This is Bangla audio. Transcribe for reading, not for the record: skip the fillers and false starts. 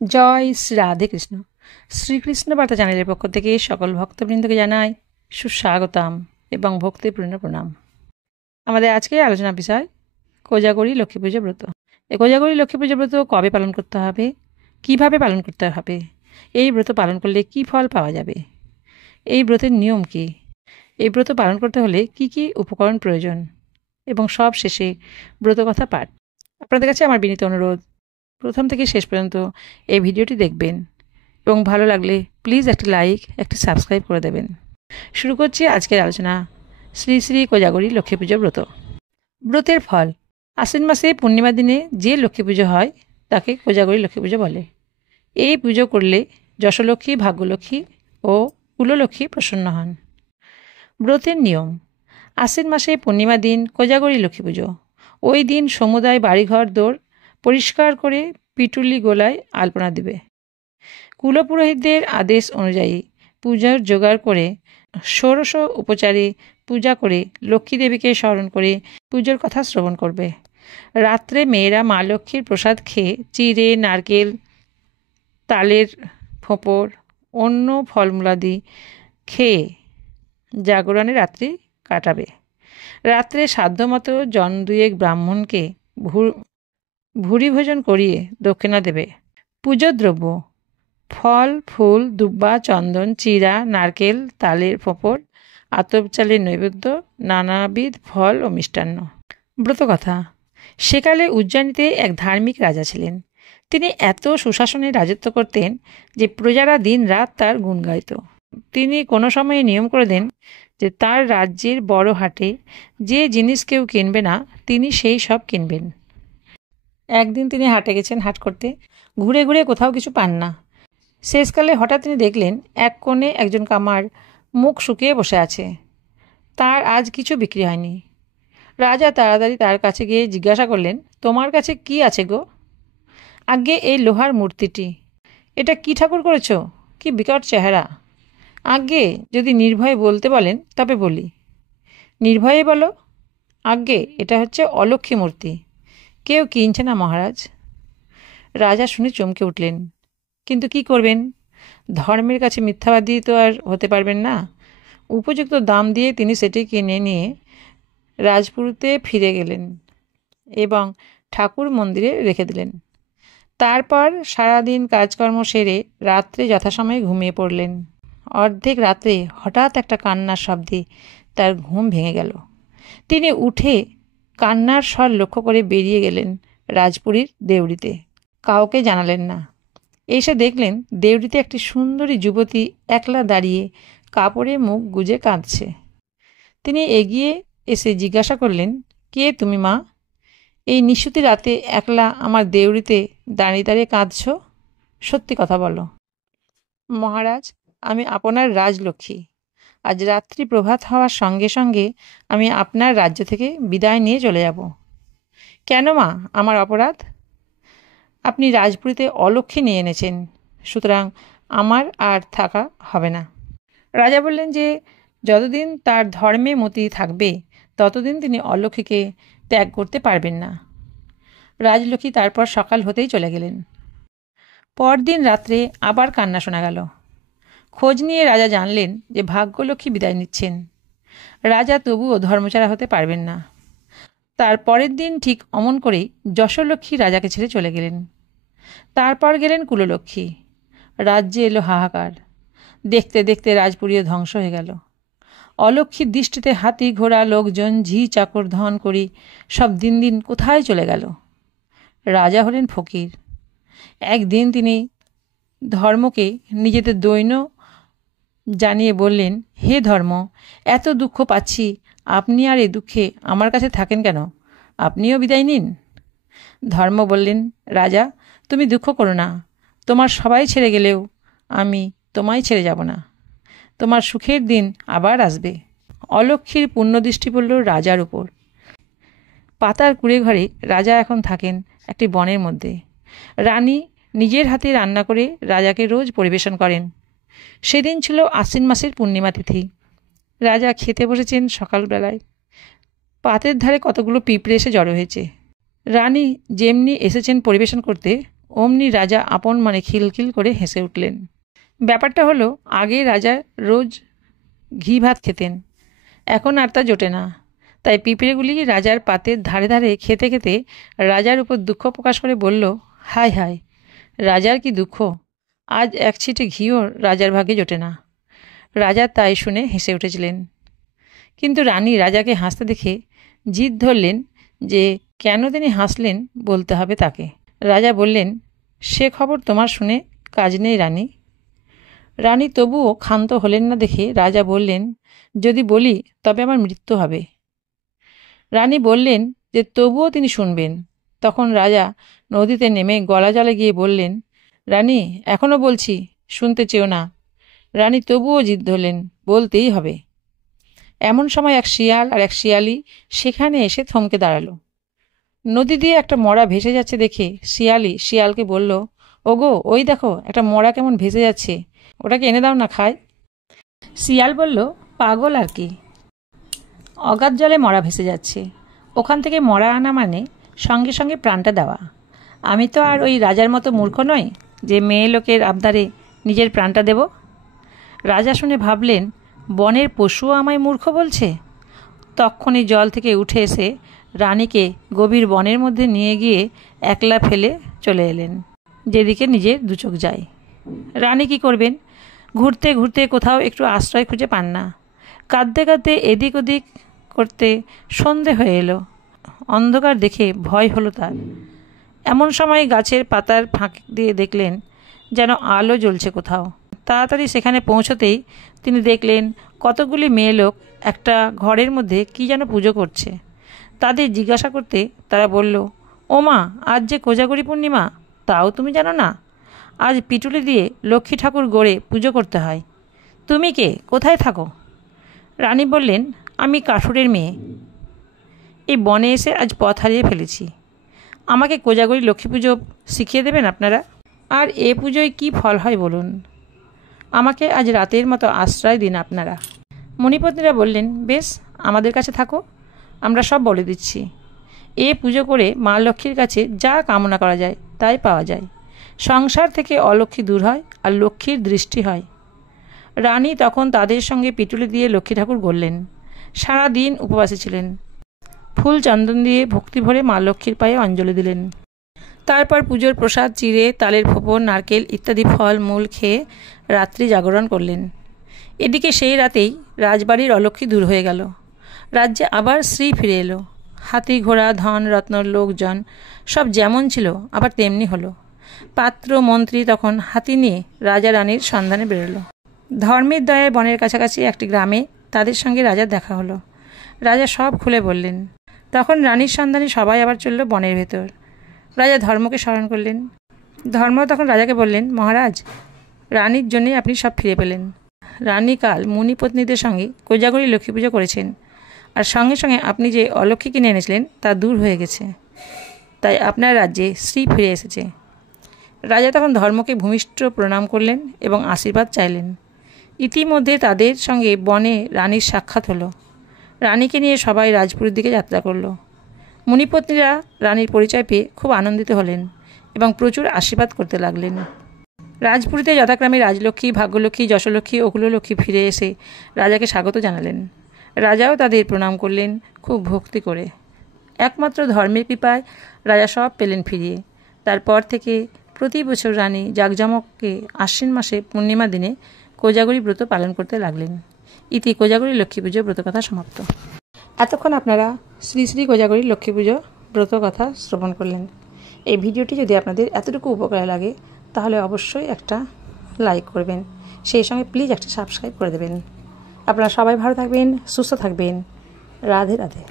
জয় শ্রী রাধে কৃষ্ণ। শ্রীকৃষ্ণ বার্তা চ্যানেলের পক্ষ থেকে সকল ভক্তবৃন্দকে জানাই সুস্বাগতম এবং ভক্তিপূর্ণ প্রণাম। আমাদের আজকের আলোচনা বিষয় কোজাগরী লক্ষ্মী পুজো ব্রত। এই কোজাগরী লক্ষ্মী পুজো ব্রত কবে পালন করতে হবে, কিভাবে পালন করতে হবে, এই ব্রত পালন করলে কি ফল পাওয়া যাবে, এই ব্রতের নিয়ম কি, এই ব্রত পালন করতে হলে কি কি উপকরণ প্রয়োজন এবং সব শেষে ব্রতকথা পাঠ। আপনাদের কাছে আমার বিনীত অনুরোধ, প্রথম থেকে শেষ পর্যন্ত এই ভিডিওটি দেখবেন এবং ভালো লাগলে প্লিজ একটি লাইক, একটি সাবস্ক্রাইব করে দেবেন। শুরু করছি আজকের আলোচনা। শ্রী শ্রী কোজাগরী লক্ষ্মী পুজো ব্রত। ব্রতের ফল। আশ্বিন মাসে পূর্ণিমা দিনে যে লক্ষ্মী পুজো হয় তাকে কোজাগরী লক্ষ্মী পুজো বলে। এই পুজো করলে যশলক্ষ্মী, ভাগ্যলক্ষ্মী ও কুললক্ষ্মী প্রসন্ন হন। ব্রতের নিয়ম। আশ্বিন মাসে পূর্ণিমা দিন কোজাগরী লক্ষ্মী পুজো। ওই দিন সমুদায় বাড়িঘর দৌড় পরিষ্কার করে পিটুলি গোলায় আলপনা দেবে। কুলপুরোহিতদের আদেশ অনুযায়ী পূজার জোগাড় করে ষোড়শ উপচারে পূজা করে লক্ষ্মী দেবীকে স্মরণ করে পুজোর কথা শ্রবণ করবে। রাত্রে মেয়েরা মা লক্ষ্মীর প্রসাদ খেয়ে চিড়ে, নারকেল, তালের ফোঁপড়, অন্য ফলমূলাদি খেয়ে জাগরণে রাত্রি কাটাবে। রাত্রে সাধ্যমতো জন দুয়েক ব্রাহ্মণকে ভুরি ভোজন করিয়ে দক্ষিণা দেবে। পুজোর দ্রব্য: ফল, ফুল, দুব্বা, চন্দন, চিড়া, নারকেল, তালের ফোঁপড়, আতপ চালের নৈবেদ্য, নানাবিধ ফল ও মিষ্টান্ন। ব্রতকথা। সেকালে উজ্জয়িনীতে এক ধার্মিক রাজা ছিলেন। তিনি এত সুশাসনে রাজত্ব করতেন যে প্রজারা দিন রাত তার গুণ গাইত। তিনি কোনো সময়ে নিয়ম করে দেন যে তার রাজ্যের বড় হাটে যে জিনিস কেউ কিনবে না, তিনি সেই সব কিনবেন। একদিন তিনি হাটে গেছেন হাট করতে। ঘুরে ঘুরে কোথাও কিছু পান না। শেষকালে হঠাৎ তিনি দেখলেন এক কোণে একজন কামার মুখ শুকিয়ে বসে আছে। তার আজ কিছু বিক্রি হয়নি। রাজা তাড়াতাড়ি তার কাছে গিয়ে জিজ্ঞাসা করলেন, তোমার কাছে কি আছে গো? আজ্ঞে এই লোহার মূর্তিটি। এটা কি ঠাকুর করেছ? কি বিকট চেহারা। আজ্ঞে যদি নির্ভয়ে বলতে বলেন তবে বলি। নির্ভয়ে বলো। আজ্ঞে এটা হচ্ছে অলক্ষ্মী মূর্তি, কেউ কিনছে না মহারাজ। রাজা শুনে চমকে উঠলেন, কিন্তু কি করবেন? ধর্মের কাছে মিথ্যাবাদী তো আর হতে পারবেন না। উপযুক্ত দাম দিয়ে তিনি সেটি কিনে নিয়ে রাজপুরীতে ফিরে গেলেন এবং ঠাকুর মন্দিরে রেখে দিলেন। তারপর সারাদিন কাজকর্ম সেরে রাত্রে যথাসময়ে ঘুমিয়ে পড়লেন। অর্ধেক রাত্রে হঠাৎ একটা কান্নার শব্দে তার ঘুম ভেঙে গেল। তিনি উঠে কান্নার স্বর লক্ষ্য করে বেরিয়ে গেলেন রাজপুরীর দেউড়িতে। কাউকে জানালেন না। এসে দেখলেন দেউড়িতে একটি সুন্দরী যুবতী একলা দাঁড়িয়ে কাপড়ে মুখ গুজে কাঁদছে। তিনি এগিয়ে এসে জিজ্ঞাসা করলেন, কে তুমি মা? এই নিশুতি রাতে একলা আমার দেউড়িতে দাঁড়িয়ে দাঁড়িয়ে কাঁদছ? সত্যি কথা বলো। মহারাজ, আমি আপনার রাজলক্ষ্মী। আজ রাত্রি প্রভাত হওয়ার সঙ্গে সঙ্গে আমি আপনার রাজ্য থেকে বিদায় নিয়ে চলে যাব। কেন মা, আমার অপরাধ? আপনি রাজপুরীতে অলক্ষ্মী নিয়ে এনেছেন, সুতরাং আমার আর থাকা হবে না। রাজা বললেন যে যতদিন তার ধর্মে মতি থাকবে ততদিন তিনি অলক্ষ্মীকে ত্যাগ করতে পারবেন না। রাজলক্ষ্মী তারপর সকাল হতেই চলে গেলেন। পরদিন রাত্রে আবার কান্না শোনা গেল। খোঁজ নিয়ে রাজা জানলেন যে ভাগ্যলক্ষ্মী বিদায় নিচ্ছেন। রাজা তবুও ধর্মচারা হতে পারবেন না। তার পরের দিন ঠিক অমন করেই যশলক্ষ্মী রাজাকে ছেড়ে চলে গেলেন। তারপর গেলেন কুললক্ষ্মী। রাজ্যে এলো হাহাকার। দেখতে দেখতে রাজপুরীও ধ্বংস হয়ে গেল। অলক্ষ্মীর দৃষ্টিতে হাতি, ঘোড়া, লোকজন, ঝি চাকর, ধন করি সব দিন দিন কোথায় চলে গেল। রাজা হলেন ফকির। একদিন তিনি ধর্মকে নিজেদের দৈন্য জানিয়ে বললেন, হে ধর্ম, এত দুঃখ পাচ্ছি, আপনি আর এ দুঃখে আমার কাছে থাকেন কেন? আপনিও বিদায় নিন। ধর্ম বললেন, রাজা, তুমি দুঃখ করো না। তোমার সবাই ছেড়ে গেলেও আমি তোমায় ছেড়ে যাব না। তোমার সুখের দিন আবার আসবে। অলক্ষ্মীর পুণ্যদৃষ্টি পড়ল রাজার উপর। পাতার কুড়ে ঘরে রাজা এখন থাকেন একটি বনের মধ্যে। রানী নিজের হাতে রান্না করে রাজাকে রোজ পরিবেশন করেন। সেদিন ছিল আশ্বিন মাসের পূর্ণিমা তিথি। রাজা খেতে বসেছেন সকালবেলায়। পাতের ধারে কতগুলো পিঁপড়ে এসে জড়ো হয়েছে। রানী যেমনি এসেছেন পরিবেশন করতে, অমনি রাজা আপন মনে খিলখিল করে হেসে উঠলেন। ব্যাপারটা হলো, আগে রাজা রোজ ঘি ভাত খেতেন, এখন আর তা জোটে না। তাই পিঁপড়েগুলি রাজার পাতের ধারে ধারে খেতে খেতে রাজার উপর দুঃখ প্রকাশ করে বলল, হায় হায়, রাজার কি দুঃখ, আজ এক ছিটে ঘিও রাজার ভাগে জোটে না। রাজা তাই শুনে হেসে উঠেছিলেন। কিন্তু রানী রাজাকে হাসতে দেখে জিদ ধরলেন যে কেন তিনি হাসলেন বলতে হবে তাকে। রাজা বললেন, সে খবর তোমার শুনে কাজ নেই রানী। রানী তবুও ক্ষান্ত হলেন না দেখে রাজা বললেন, যদি বলি তবে আমার মৃত্যু হবে। রানী বললেন যে তবুও তিনি শুনবেন। তখন রাজা নদীতে নেমে গলা জলে গিয়ে বললেন, রানী এখনও বলছি, শুনতে চেও না। রানী তবুও জিদ ধরলেন, বলতেই হবে। এমন সময় এক শিয়াল আর এক শিয়ালি সেখানে এসে থমকে দাঁড়ালো। নদী দিয়ে একটা মড়া ভেসে যাচ্ছে দেখে শিয়ালি শিয়ালকে বলল, ওগো, ওই দেখো একটা মড়া কেমন ভেসে যাচ্ছে, ওটাকে এনে দাও না খায়। শিয়াল বলল, পাগল আর কি, অগাধ জলে মড়া ভেসে যাচ্ছে, ওখান থেকে মড়া আনা মানে সঙ্গে সঙ্গে প্রাণটা দেওয়া। আমি তো আর ওই রাজার মতো মূর্খ নই যে মেয়ে লোকের আবদারে নিজের প্রাণটা দেব। রাজা শুনে ভাবলেন, বনের পশুও আমায় মূর্খ বলছে। তক্ষুনি জল থেকে উঠে এসে রানীকে গভীর বনের মধ্যে নিয়ে গিয়ে একলা ফেলে চলে এলেন, যেদিকে নিজের দুচোখ যায়। রানী কি করবেন, ঘুরতে ঘুরতে কোথাও একটু আশ্রয় খুঁজে পান না। কাঁদতে কাঁদতে এদিক ওদিক করতে সন্ধে হয়ে এলো। অন্ধকার দেখে ভয় হলো তার। এমন সময় গাছের পাতার ফাঁক দিয়ে দেখলেন যেন আলো জ্বলছে কোথাও। তাড়াতাড়ি সেখানে পৌঁছতেই তিনি দেখলেন কতগুলি মেয়ে লোক একটা ঘরের মধ্যে কি যেন পুজো করছে। তাদের জিজ্ঞাসা করতে তারা বলল, ও মা, আজ যে কোজাগরী পূর্ণিমা, তাও তুমি জানো না? আজ পিটুলি দিয়ে লক্ষ্মী ঠাকুর গড়ে পুজো করতে হয়। তুমি কে, কোথায় থাকো? রানী বললেন, আমি কাঠুরের মেয়ে, এই বনে এসে আজ পথ হারিয়ে ফেলেছি। আমাকে কোজাগরী লক্ষ্মী পুজো শিখিয়ে দেবেন আপনারা? আর এ পুজোয় কি ফল হয় বলুন? আমাকে আজ রাতের মতো আশ্রয় দিন আপনারা। মণিপত্নীরা বললেন, বেশ, আমাদের কাছে থাকো, আমরা সব বলে দিচ্ছি। এ পুজো করে মা লক্ষ্মীর কাছে যা কামনা করা যায় তাই পাওয়া যায়। সংসার থেকে অলক্ষ্মী দূর হয় আর লক্ষ্মীর দৃষ্টি হয়। রানী তখন তাদের সঙ্গে পিটুলি দিয়ে লক্ষ্মী ঠাকুর গড়লেন। সারা দিন উপবাসী ছিলেন। ফুল চন্দন দিয়ে ভক্তি ভরে মা লক্ষ্মীর পায়ে অঞ্জলি দিলেন। তারপর পুজোর প্রসাদ চিড়ে, তালের ফোঁপর, নারকেল ইত্যাদি ফল মূল খেয়ে রাত্রি জাগরণ করলেন। এদিকে সেই রাতেই রাজবাড়ির অলক্ষ্মী দূর হয়ে গেল। রাজ্যে আবার শ্রী ফিরে এলো। হাতি ঘোড়া ধন রত্ন লোকজন সব যেমন ছিল আবার তেমনি হলো। পাত্র মন্ত্রী তখন হাতি নিয়ে রাজা রানীর সন্ধানে বেরোলো। ধর্মের দয়ায় বনের কাছাকাছি একটি গ্রামে তাদের সঙ্গে রাজার দেখা হলো। রাজা সব খুলে বললেন। তখন রানীর সন্ধানে সবাই আবার চলল বনের ভেতর। রাজা ধর্মকে স্মরণ করলেন। ধর্ম তখন রাজাকে বললেন, মহারাজ, রানীর জন্যই আপনি সব ফিরে পেলেন। রানী কাল মুনিপত্নীদের সঙ্গে কোজাগরী লক্ষ্মী পুজো করেছেন, আর সঙ্গে সঙ্গে আপনি যে অলক্ষ্মী কিনে এনেছিলেন তা দূর হয়ে গেছে, তাই আপনার রাজ্যে শ্রী ফিরে এসেছে। রাজা তখন ধর্মকে ভূমিষ্ঠ প্রণাম করলেন এবং আশীর্বাদ চাইলেন। ইতিমধ্যে তাদের সঙ্গে বনে রানীর সাক্ষাৎ হলো। রানীকে নিয়ে সবাই রাজপুরীর দিকে যাত্রা করল। মুনিপত্নীরা রানীর পরিচয় পেয়ে খুব আনন্দিত হলেন এবং প্রচুর আশীর্বাদ করতে লাগলেন। রাজপুরীতে যথাক্রমে রাজলক্ষ্মী, ভাগ্যলক্ষ্মী, যশলক্ষ্মী ও কুললক্ষ্মী ফিরে এসে রাজাকে স্বাগত জানালেন। রাজাও তাদের প্রণাম করলেন খুব ভক্তি করে। একমাত্র ধর্মের কৃপায় রাজা সব পেলেন ফিরিয়ে। তারপর থেকে প্রতি বছর রানী জাঁকজমককে আশ্বিন মাসে পূর্ণিমা দিনে কোজাগরী ব্রত পালন করতে লাগলেন। ইতি কোজাগরী লক্ষ্মী পুজো ব্রতকথা সমাপ্ত। এতক্ষণ আপনারা শ্রী শ্রী কোজাগরী লক্ষ্মী পুজো ব্রত কথা শ্রবণ করলেন। এই ভিডিওটি যদি আপনাদের এতটুকু উপকারে লাগে তাহলে অবশ্যই একটা লাইক করবেন, সেই সঙ্গে প্লিজ একটা সাবস্ক্রাইব করে দেবেন। আপনারা সবাই ভালো থাকবেন, সুস্থ থাকবেন। রাধে রাধে।